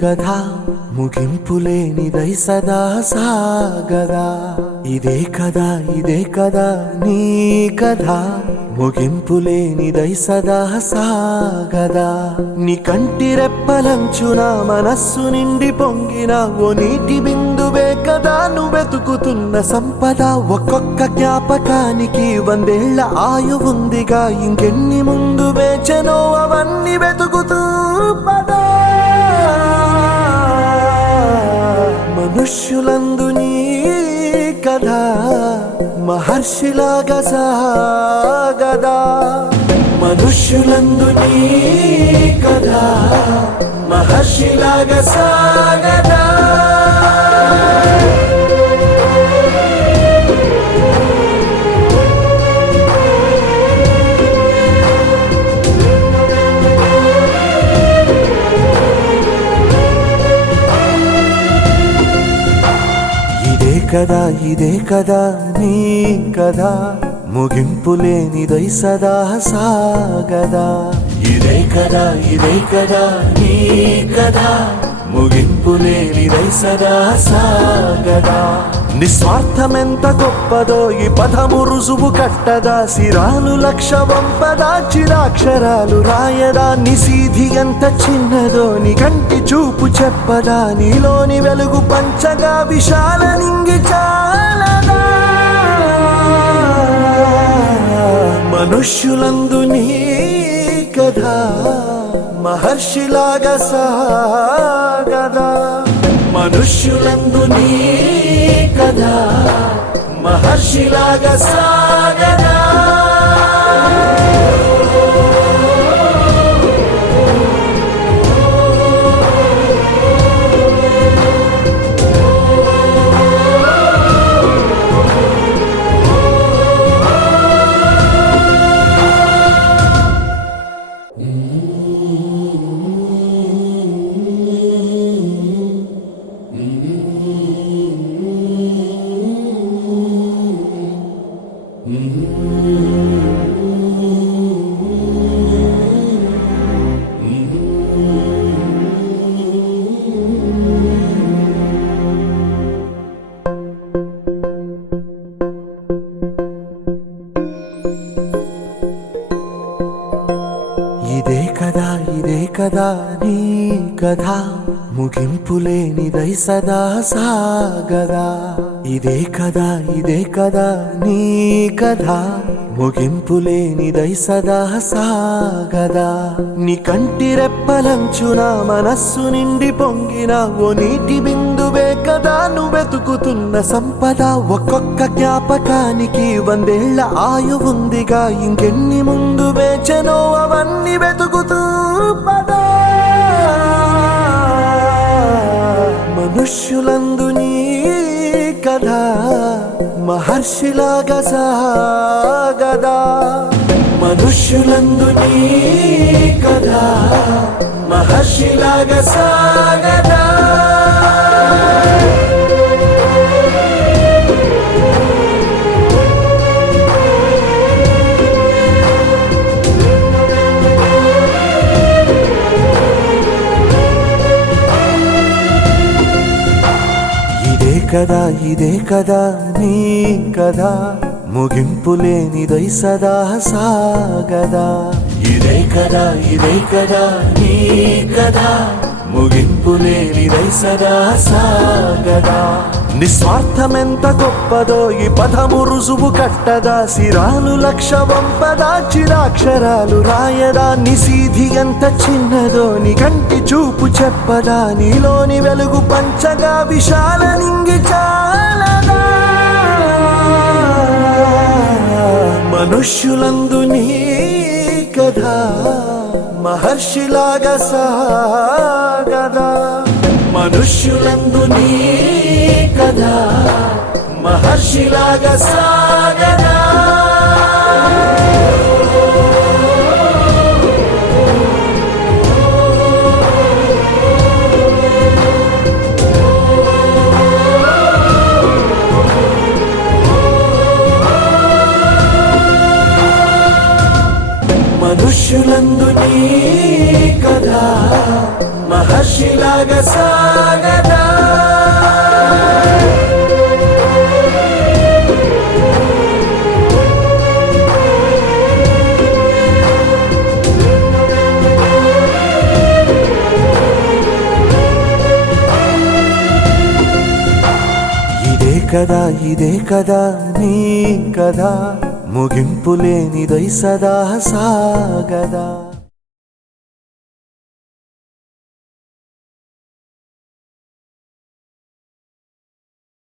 కథ ముగింపులేనిదై సదా సాగదా ఇదే కదా నీ కథ ముగింపులేనిదై సదా సాగదా నీ కంటి రెప్పలంచున మనస్సు నిండి పొంగిన ఓ నీటి బిందువే కదా నువ్వు వెతుకుతున్న సంపద ఒక్కొక్క జ్ఞాపకానికి 100 ఏళ్ల ఆయువుందిగా ఇంకెన్ని ముందు వేచనో అవన్నీ వెతుకుతూ పదా మనుష్యులందు నీ కథ మహర్షిలాగా సాగదా మనుష్యులందు నీ కథ మహర్షిలాగా సాగదా ఇదే కదా నీ కథ ముగింపులేనిదై సదా సాగదా ఇదే కదా నీ కథ ముగింపులేనిదై సదా సాగదా నిస్వార్థమెంత గొప్పదో ఈ పదము రుజువు కట్టదా సిరాలు లక్ష వంపదా చిరాక్షరాలు రాయదా నిసీధి ఎంత చిన్నదో నీ కంటి చూపు చెప్పదా నీలోని వెలుగు పంచగా విశాల నింగి చాలదా మనుష్యులందు నీ కథ మహర్షిలాగా సాగదా మనుష్యులందు నీ కథ మహర్షిలాగా సాగదా ఇదే కదా నీ కథ ముగింపులేనిదై సదా సాగదా ఇదే కదా నీ కథ ముగింపులేనిదై సదా సాగదా నీ కంటి రెప్పలంచున మనస్సు నిండి పొంగిన ఓ నీటి బిందువే కదా నువ్వు వెతుకుతున్న సంపద ఒక్కొక్క జ్ఞాపకానికి 100 ఏళ్ల ఆయువుందిగా ఇంకెన్ని ముందు వేచనో అవన్నీ వెతుకుతూ పదా మనుష్యులందు నీ కథ మహర్షిలాగా సాగదా మనుష్యులందు నీ కథ మహర్షిలాగా సాగదా ఇదే కదా నీ కథ ముగింపులేనిదై సదా సాగదా ఇదే కదా నీ కథ ముగింపులేనిదై సదా సాగదా నిస్వార్థమెంత గొప్పదో ఈ పదము రుజువు కట్టదా సిరాలు లక్ష వంపదా చిరాక్షరాలు రాయదా నిసీధి ఎంత చిన్నదో నీ కంటి చూపు చెప్పదా నీలోని వెలుగు పంచగా విశాల నింగి చాలదా మనుష్యులందు నీ కథ మహర్షిలాగా సాగదా మనుష్యులందు నీ కథ మహర్షిలాగా సాగదా మనుష్యులందు నీ కథ మహర్షి పక్షిలాగా సాగదా. ఇదే కదా నీ కథ, ముగింపు లేనిదై సదా సాగదా.